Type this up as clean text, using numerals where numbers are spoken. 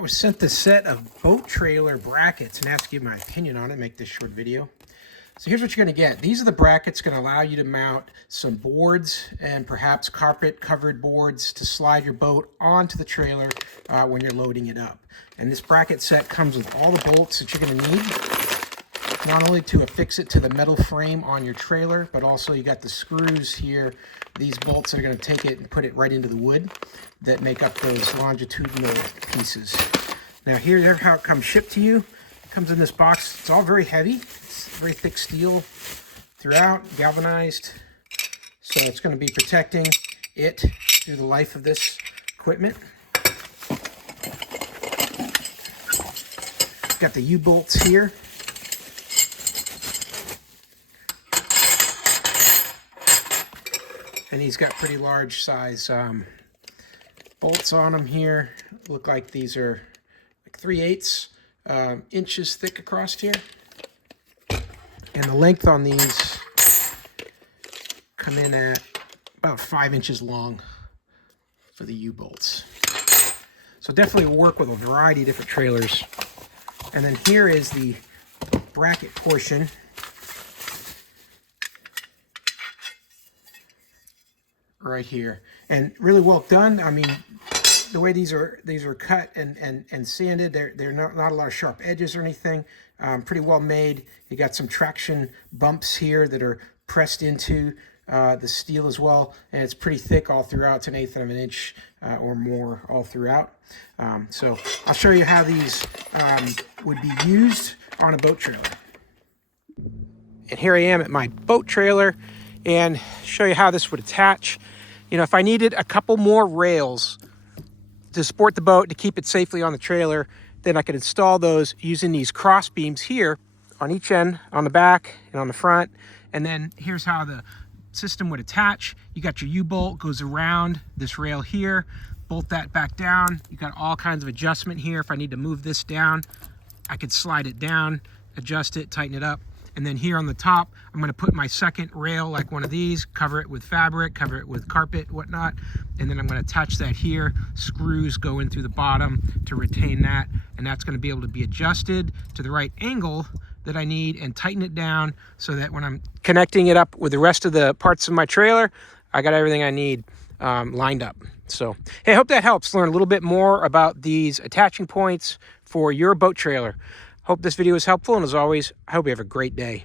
I was sent this set of boat trailer brackets and asked to give my opinion on it, make this short video. So here's what you're going to get. These are the brackets going to allow you to mount some boards and perhaps carpet covered boards to slide your boat onto the trailer when you're loading it up. And this bracket set comes with all the bolts that you're going to need, not only to affix it to the metal frame on your trailer, but also you got the screws here. These bolts are going to take it and put it right into the wood that make up those longitudinal pieces. Now here's how it comes shipped to you. It comes in this box. It's all very heavy. It's very thick steel throughout, galvanized. So it's going to be protecting it through the life of this equipment. Got the U-bolts here. And he's got pretty large size bolts on them here. Look like these are like 3/8 inches thick across here. And the length on these come in at about 5 inches long for the U-bolts. So definitely work with a variety of different trailers. And then here is the bracket portion. Right here, and really well done. I mean, the way these are cut and sanded, they're not a lot of sharp edges or anything. Pretty well made. You got some traction bumps here that are pressed into the steel as well, and it's pretty thick all throughout. It's 1/8 of an inch or more all throughout. So I'll show you how these would be used on a boat trailer. And here I am at my boat trailer, and show you how this would attach. You know, if I needed a couple more rails to support the boat to keep it safely on the trailer, then I could install those using these cross beams here on each end, on the back and on the front. And then here's how the system would attach. You got your U-bolt, goes around this rail here, bolt that back down. You got all kinds of adjustment here. If I need to move this down, I could slide it down, adjust it, tighten it up. And then here on the top, I'm going to put my second rail like one of these, cover it with fabric, cover it with carpet, whatnot. And then I'm going to attach that here. Screws go in through the bottom to retain that. And that's going to be able to be adjusted to the right angle that I need and tighten it down so that when I'm connecting it up with the rest of the parts of my trailer, I got everything I need lined up. So, hey, I hope that helps learn a little bit more about these attaching points for your boat trailer. Hope this video was helpful, and as always, I hope you have a great day.